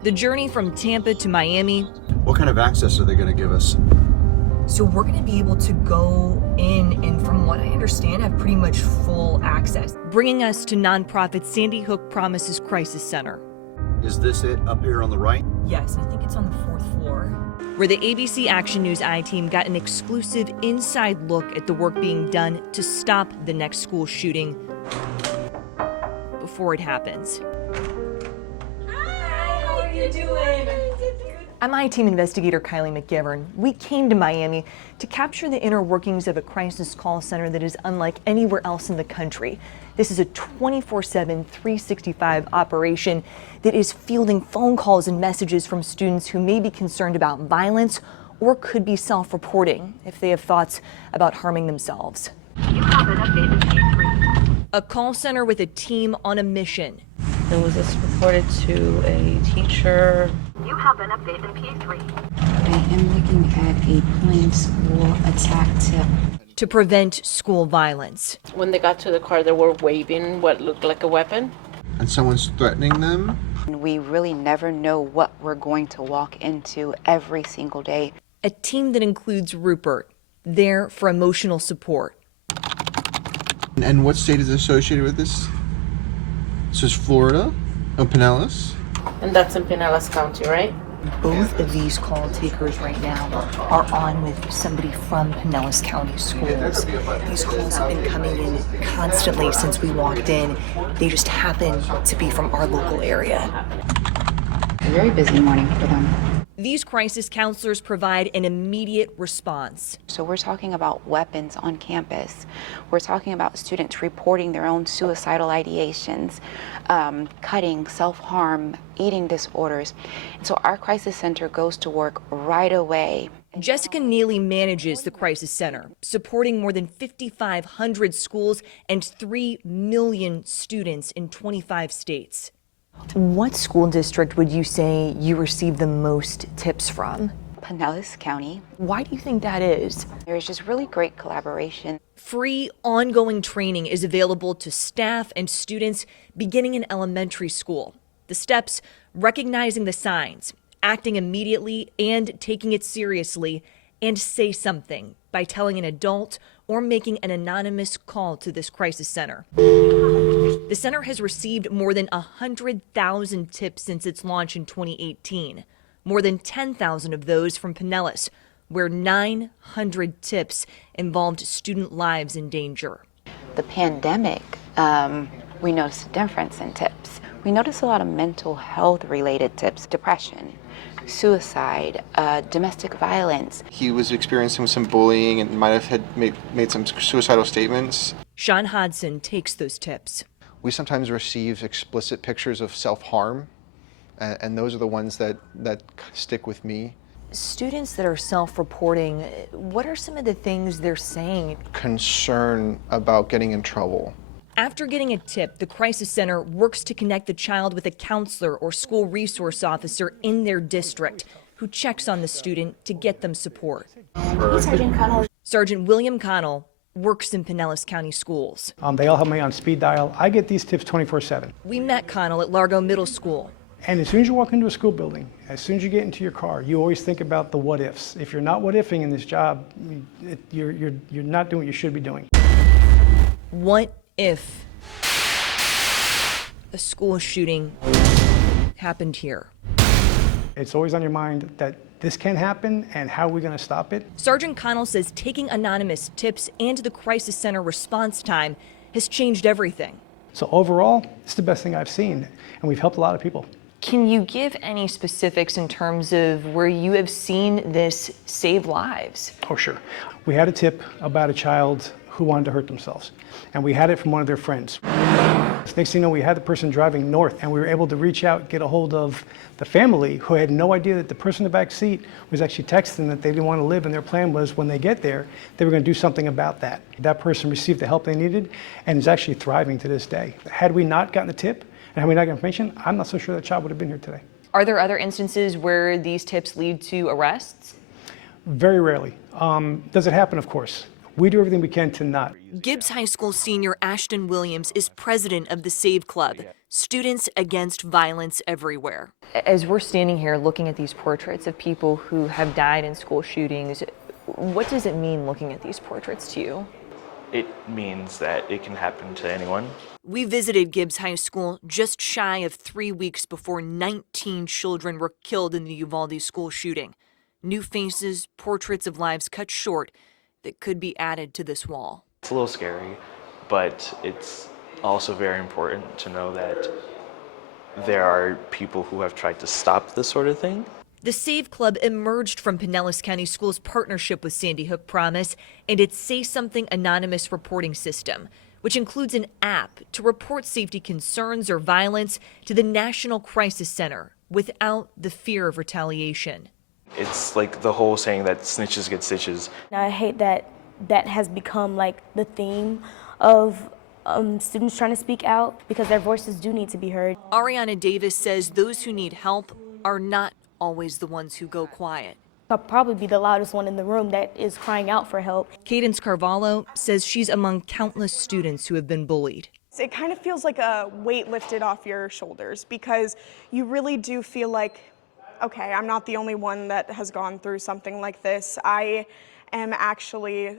The journey from Tampa to Miami. What kind of access are they going to give us? So we're going to be able to go in and, from what I understand, have pretty much full access. Bringing us to nonprofit Sandy Hook Promises Crisis Center. Is this it up here on the right? Yes, I think it's on the 4th floor. Where the ABC Action News I-Team got an exclusive inside look at the work being done to stop the next school shooting before it happens. Hi, how are you doing? I'm I-Team investigator Kylie McGivern. We came to Miami to capture the inner workings of a crisis call center that is unlike anywhere else in the country. This is a 24/7, 365 operation that is fielding phone calls and messages from students who may be concerned about violence or could be self-reporting if they have thoughts about harming themselves. You have an update in P3. A call center with a team on a mission. And was this reported to a teacher? You have an update in P3. I am looking at a planned school attack tip. To prevent school violence. When they got to the car, they were waving what looked like a weapon. And someone's threatening them? We really never know what we're going to walk into every single day. A team that includes Rupert, there for emotional support. And what state is associated with this? This is Florida? Oh, Pinellas? And that's in Pinellas County, right? Both of these call takers right now are on with somebody from Pinellas County Schools. These calls have been coming in constantly since we walked in. They just happen to be from our local area. A very busy morning for them. These crisis counselors provide an immediate response. So we're talking about weapons on campus. We're talking about students reporting their own suicidal ideations, cutting, self-harm, eating disorders. And so our crisis center goes to work right away. Jessica Neely manages the crisis center, supporting more than 5,500 schools and 3 million students in 25 states. What school district would you say you receive the most tips from? Pinellas County. Why do you think that is? There's just really great collaboration. Free ongoing training is available to staff and students beginning in elementary school. The steps: recognizing the signs, acting immediately and taking it seriously, and say something by telling an adult or making an anonymous call to this crisis center. The center has received more than 100,000 tips since its launch in 2018. More than 10,000 of those from Pinellas, where 900 tips involved student lives in danger. The pandemic, we noticed a difference in tips. We noticed a lot of mental health related tips: depression, suicide, domestic violence. He was experiencing some bullying and might have made some suicidal statements. Sean Hodson takes those tips. We sometimes receive explicit pictures of self-harm, and those are the ones that stick with me. Students that are self-reporting, what are some of the things they're saying? Concern about getting in trouble. After getting a tip, the crisis center works to connect the child with a counselor or school resource officer in their district who checks on the student to get them support. Sergeant Connell. Sergeant William Connell works in Pinellas County Schools. They all have me on speed dial. I get these tips 24/7. We met Connell at Largo Middle School. And as soon as you walk into a school building, as soon as you get into your car, you always think about the what ifs. If you're not what ifing in this job, you're not doing what you should be doing. What if a school shooting happened here? It's always on your mind that this can happen, and how are we going to stop it? Sergeant Connell says taking anonymous tips and the crisis center response time has changed everything. So overall, it's the best thing I've seen, and we've helped a lot of people. Can you give any specifics in terms of where you have seen this save lives? Oh, sure. We had a tip about a child who wanted to hurt themselves, and we had it from one of their friends. Next thing you know, we had the person driving north, and we were able to reach out, get a hold of the family, who had no idea that the person in the back seat was actually texting that they didn't want to live, and their plan was when they get there, they were going to do something about that. That person received the help they needed and is actually thriving to this day. Had we not gotten the tip and had we not gotten information, I'm not so sure that child would have been here today. Are there other instances where these tips lead to arrests? Very rarely. Does it happen? Of course. We do everything we can to not. Gibbs High School senior Ashton Williams is president of the Save Club, Students Against Violence Everywhere. As we're standing here looking at these portraits of people who have died in school shootings, what does it mean looking at these portraits to you? It means that it can happen to anyone. We visited Gibbs High School just shy of 3 weeks before 19 children were killed in the Uvalde school shooting. New faces, portraits of lives cut short that could be added to this wall. It's a little scary, but it's also very important to know that there are people who have tried to stop this sort of thing. The Save Club emerged from Pinellas County Schools' partnership with Sandy Hook Promise and its Say Something anonymous reporting system, which includes an app to report safety concerns or violence to the National Crisis Center without the fear of retaliation. It's like the whole saying that snitches get stitches. I hate that that has become like the theme of students trying to speak out because their voices do need to be heard. Ariana Davis says those who need help are not always the ones who go quiet. I'll probably be the loudest one in the room that is crying out for help. Cadence Carvalho says she's among countless students who have been bullied. It kind of feels like a weight lifted off your shoulders because you really do feel like, okay, I'm not the only one that has gone through something like this. I am actually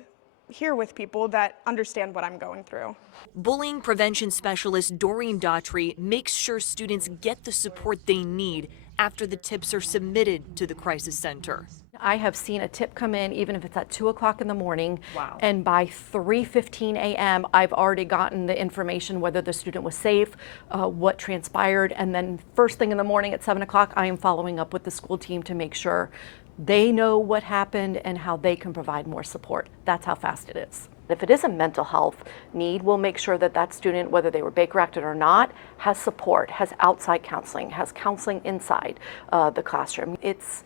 here with people that understand what I'm going through. Bullying prevention specialist Doreen Daughtry makes sure students get the support they need after the tips are submitted to the crisis center. I have seen a tip come in, even if it's at 2 o'clock in the morning, and by 3:15 a.m. I've already gotten the information whether the student was safe, what transpired, and then first thing in the morning at 7 o'clock, I am following up with the school team to make sure they know what happened and how they can provide more support. That's how fast it is. If it is a mental health need, we'll make sure that that student, whether they were Baker Acted or not, has support, has outside counseling, has counseling inside the classroom. It's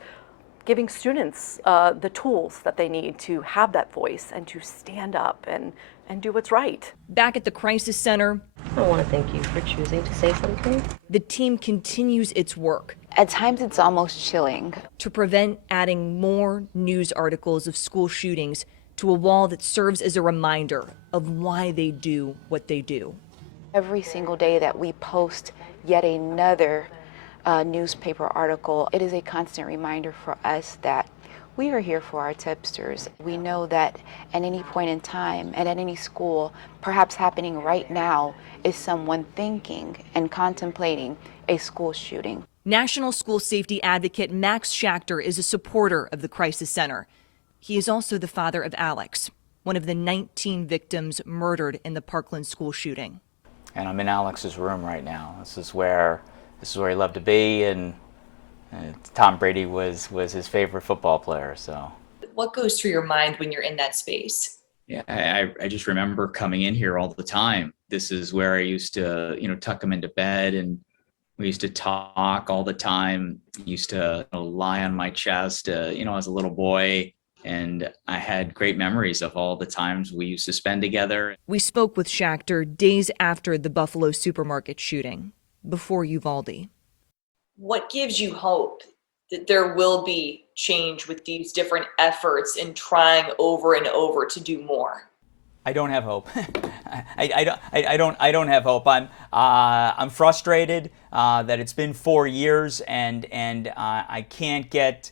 giving students the tools that they need to have that voice and to stand up and do what's right. Back at the crisis center, I want to thank you for choosing to say something. the team continues its work At times it's almost chilling. to prevent adding more news articles of school shootings to a wall that serves as a reminder of why they do what they do. Every single day that we post yet another newspaper article, it is a constant reminder for us that we are here for our tipsters. We know that at any point in time and at any school, perhaps happening right now, is someone thinking and contemplating a school shooting. National School Safety Advocate Max Schachter is a supporter of the crisis center. He is also the father of Alex, one of the 19 victims murdered in the Parkland school shooting. And I'm in Alex's room right now. This is where he loved to be, and Tom Brady was his favorite football player. So, What goes through your mind when you're in that space? Yeah, I just remember coming in here all the time. This is where I used to, tuck him into bed, and we used to talk all the time. He used to lie on my chest, as a little boy. And I had great memories of all the times we used to spend together. We spoke with Schachter days after the Buffalo supermarket shooting, before Uvalde. What gives you hope that there will be change with these different efforts in trying over and over to do more? I don't have hope. I don't have hope. I'm frustrated that it's been 4 years and I can't get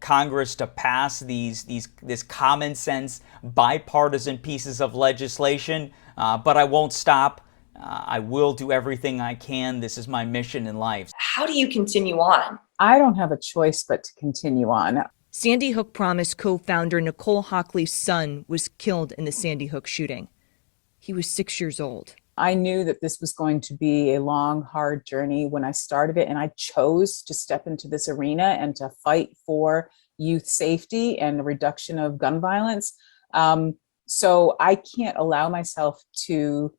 Congress to pass this common sense bipartisan pieces of legislation, but I won't stop. I will do everything I can. This is my mission in life. How do you continue on? I don't have a choice but to continue on. Sandy Hook Promise co-founder Nicole Hockley's son was killed in the Sandy Hook shooting. He was 6 years old. I knew that this was going to be a long, hard journey when I started it, and I chose to step into this arena and to fight for youth safety and the reduction of gun violence. So I can't allow myself to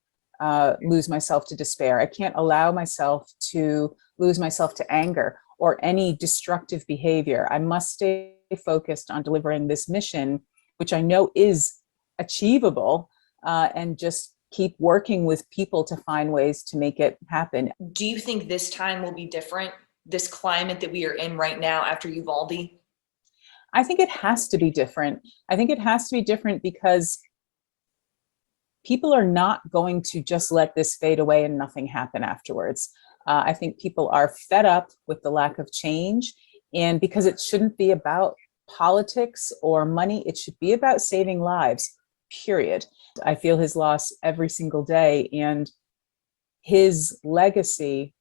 lose myself to despair. I can't allow myself to lose myself to anger or any destructive behavior. I must stay focused on delivering this mission, which I know is achievable, and just keep working with people to find ways to make it happen. Do you think this time will be different? This climate that we are in right now after Uvalde? I think it has to be different. I think it has to be different because people are not going to just let this fade away and nothing happen afterwards. I think people are fed up with the lack of change, and because it shouldn't be about politics or money, it should be about saving lives, period. I feel his loss every single day, and his legacy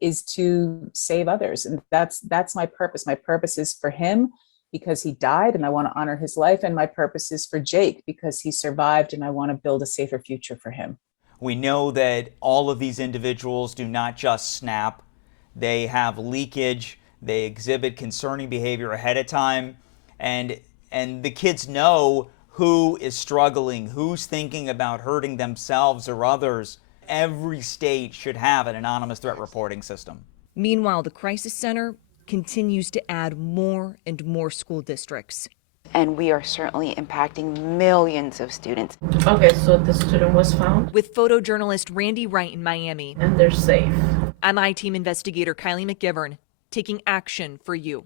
is to save others. And that's my purpose. My purpose is for him because he died and I want to honor his life. And my purpose is for Jake because he survived and I want to build a safer future for him. We know that all of these individuals do not just snap. They have leakage. They exhibit concerning behavior ahead of time. And the kids know who is struggling, who's thinking about hurting themselves or others. Every state should have an anonymous threat reporting system. Meanwhile, the Crisis Center continues to add more and more school districts. And we are certainly impacting millions of students. Okay, so the student was found? With photojournalist Randy Wright in Miami. And they're safe. I'm I-Team investigator Kylie McGivern, taking action for you.